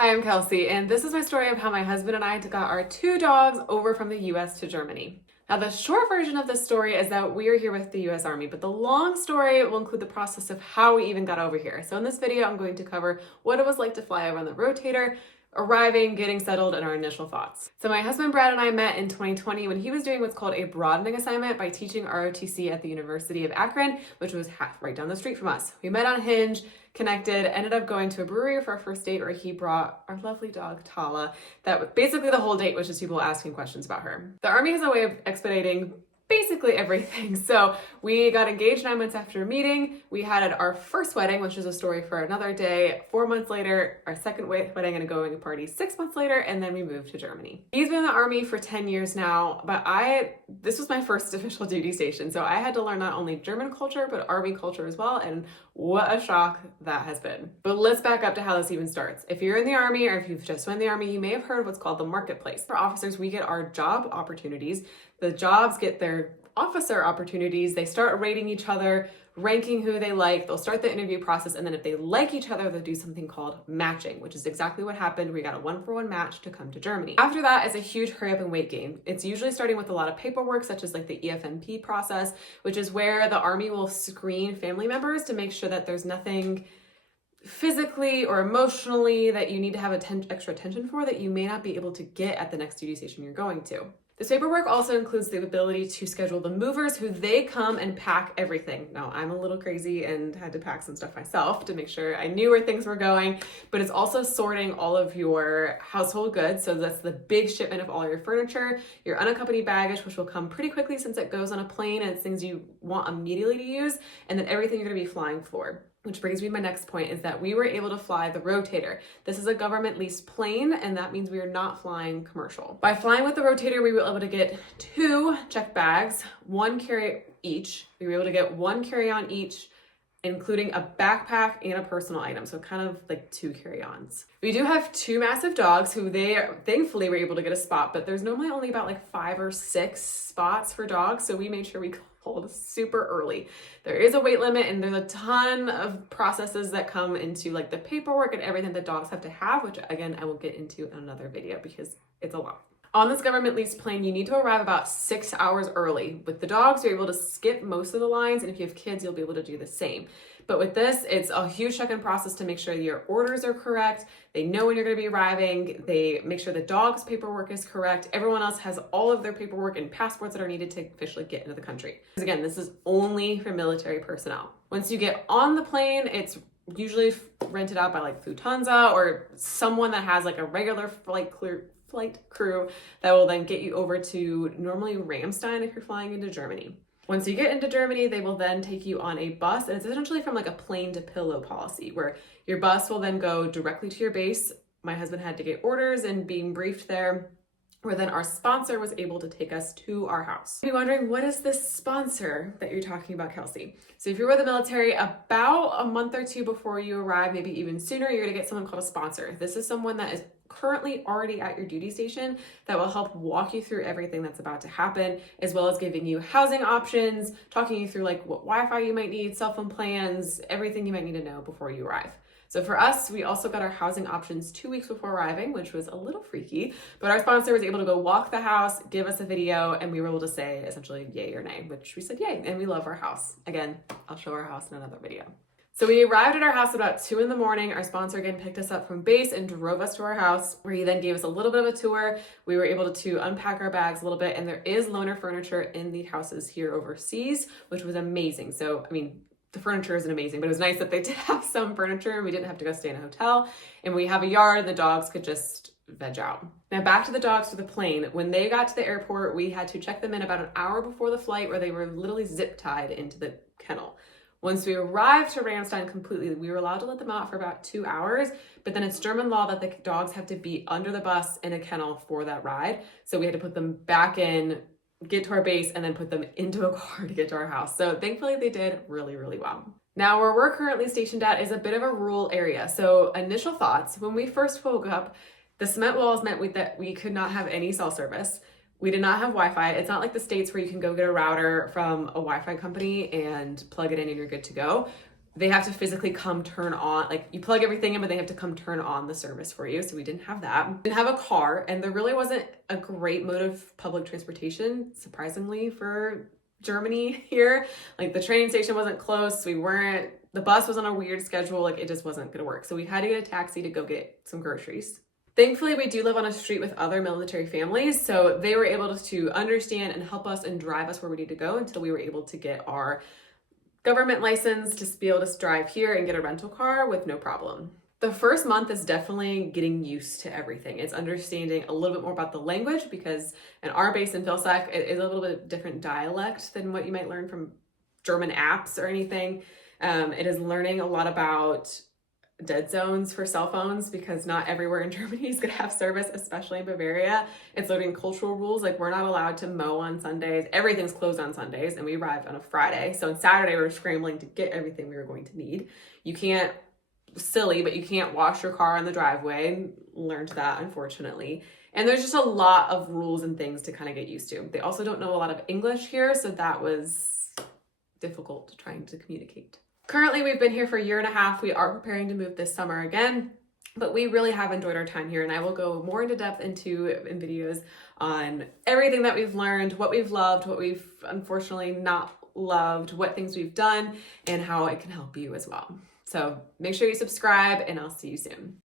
Hi, I'm Kelsey, and this is my story of how my husband and I got our two dogs over from the US to Germany. Now, the short version of this story is that we are here with the US Army, but the long story will include the process of how we even got over here. So in this video, I'm going to cover what it was like to fly over on the rotator, arriving, getting settled, and our initial thoughts. So my husband Brad and I met in 2020 when he was doing what's called a broadening assignment by teaching ROTC at the University of Akron, which was right down the street from us. We met on Hinge, connected, ended up going to a brewery for our first date where he brought our lovely dog Tala. That basically the whole date was just people asking questions about her. The Army has a way of expediting basically everything. So we got engaged 9 months after a meeting. We had our first wedding, which is a story for another day. 4 months later, our second wedding and a going party 6 months later, and then we moved to Germany. He's been in the Army for 10 years now, but this was my first official duty station. So I had to learn not only German culture, but Army culture as well. And what a shock that has been. But let's back up to how this even starts. If you're in the Army or if you've just joined the Army, you may have heard what's called the marketplace. For officers, we get our job opportunities. The jobs get their officer opportunities. They start rating each other, ranking who they like. They'll start the interview process. And then if they like each other, they'll do something called matching, which is exactly what happened. We got a 1-for-1 match to come to Germany. After that is a huge hurry up and wait game. It's usually starting with a lot of paperwork, such as like the EFMP process, which is where the Army will screen family members to make sure that there's nothing physically or emotionally that you need to have extra attention for that you may not be able to get at the next duty station you're going to. This paperwork also includes the ability to schedule the movers who they come and pack everything. Now, I'm a little crazy and had to pack some stuff myself to make sure I knew where things were going, but it's also sorting all of your household goods. So that's the big shipment of all your furniture, your unaccompanied baggage, which will come pretty quickly since it goes on a plane and it's things you want immediately to use, and then everything you're gonna be flying for. Which brings me to my next point is that we were able to fly the Rotator. This is a government leased plane, and that means we are not flying commercial. By flying with the Rotator, we were able to get 2 checked bags, 1 carry each. We were able to get 1 carry-on each, including a backpack and a personal item. So kind of like 2 carry-ons. We do have 2 massive dogs who thankfully were able to get a spot, but there's normally only about like 5 or 6 spots for dogs. So we made sure we called super early. There is a wait limit and there's a ton of processes that come into like the paperwork and everything that dogs have to have, which again, I will get into in another video because it's a lot. On this government leased plane, you need to arrive about 6 hours early. With the dogs, you're able to skip most of the lines, and if you have kids, you'll be able to do the same. But with this, it's a huge check-in process to make sure your orders are correct. They know when you're going to be arriving. They make sure the dog's paperwork is correct. Everyone else has all of their paperwork and passports that are needed to officially get into the country. Because again, this is only for military personnel. Once you get on the plane, it's usually rented out by like Lufthansa or someone that has like a regular flight crew that will then get you over to normally Ramstein if you're flying into Germany. Once you get into Germany, they will then take you on a bus, and it's essentially from like a plane to pillow policy where your bus will then go directly to your base. My husband had to get orders and being briefed there, where then our sponsor was able to take us to our house. You're wondering, what is this sponsor that you're talking about, Kelsey? So if you're with the military, about a month or 2 before you arrive, maybe even sooner, you're gonna get someone called a sponsor. This is someone that is currently already at your duty station that will help walk you through everything that's about to happen, as well as giving you housing options, talking you through like what Wi-Fi you might need, cell phone plans, everything you might need to know before you arrive. So for us, we also got our housing options 2 weeks before arriving, which was a little freaky, but our sponsor was able to go walk the house, give us a video, and we were able to say essentially yay or nay, which we said yay, and we love our house. Again, I'll show our house in another video. So we arrived at our house about 2 in the morning. Our sponsor again picked us up from base and drove us to our house, where he then gave us a little bit of a tour. We were able to unpack our bags a little bit, and there is loaner furniture in the houses here overseas, which was amazing. So, I mean, the furniture isn't amazing, but it was nice that they did have some furniture and we didn't have to go stay in a hotel. And we have a yard, the dogs could just veg out. Now back to the dogs for the plane. When they got to the airport, we had to check them in about an hour before the flight, where they were literally zip tied into the kennel. Once we arrived to Ramstein completely, we were allowed to let them out for about 2 hours, but then it's German law that the dogs have to be under the bus in a kennel for that ride. So we had to put them back in, get to our base, and then put them into a car to get to our house. So thankfully they did really, really well. Now where we're currently stationed at is a bit of a rural area. So initial thoughts, when we first woke up, the cement walls meant that we could not have any cell service. We did not have Wi-Fi. It's not like the States where you can go get a router from a Wi-Fi company and plug it in and you're good to go. they have to physically come turn on, like you plug everything in, but they have to come turn on the service for you. So we didn't have that. We didn't have a car, and there really wasn't a great mode of public transportation, surprisingly, for Germany here. Like the train station wasn't close. The bus was on a weird schedule. Like it just wasn't gonna work. So we had to get a taxi to go get some groceries. Thankfully, we do live on a street with other military families, so they were able to understand and help us and drive us where we need to go until we were able to get our government license to be able to drive here and get a rental car with no problem. The first month is definitely getting used to everything. It's understanding a little bit more about the language, because in our base in Vilseck, it is a little bit different dialect than what you might learn from German apps or anything. It is learning a lot about dead zones for cell phones, because not everywhere in Germany is going to have service, especially in Bavaria. It's learning cultural rules. Like we're not allowed to mow on Sundays. Everything's closed on Sundays, and we arrived on a Friday. So on Saturday, we were scrambling to get everything we were going to need. You can't wash your car in the driveway. Learned that, unfortunately. And there's just a lot of rules and things to kind of get used to. They also don't know a lot of English here, so that was difficult trying to communicate. Currently, we've been here for a year and a half. We are preparing to move this summer again, but we really have enjoyed our time here, and I will go more into depth in videos on everything that we've learned, what we've loved, what we've unfortunately not loved, what things we've done, and how it can help you as well. So make sure you subscribe, and I'll see you soon.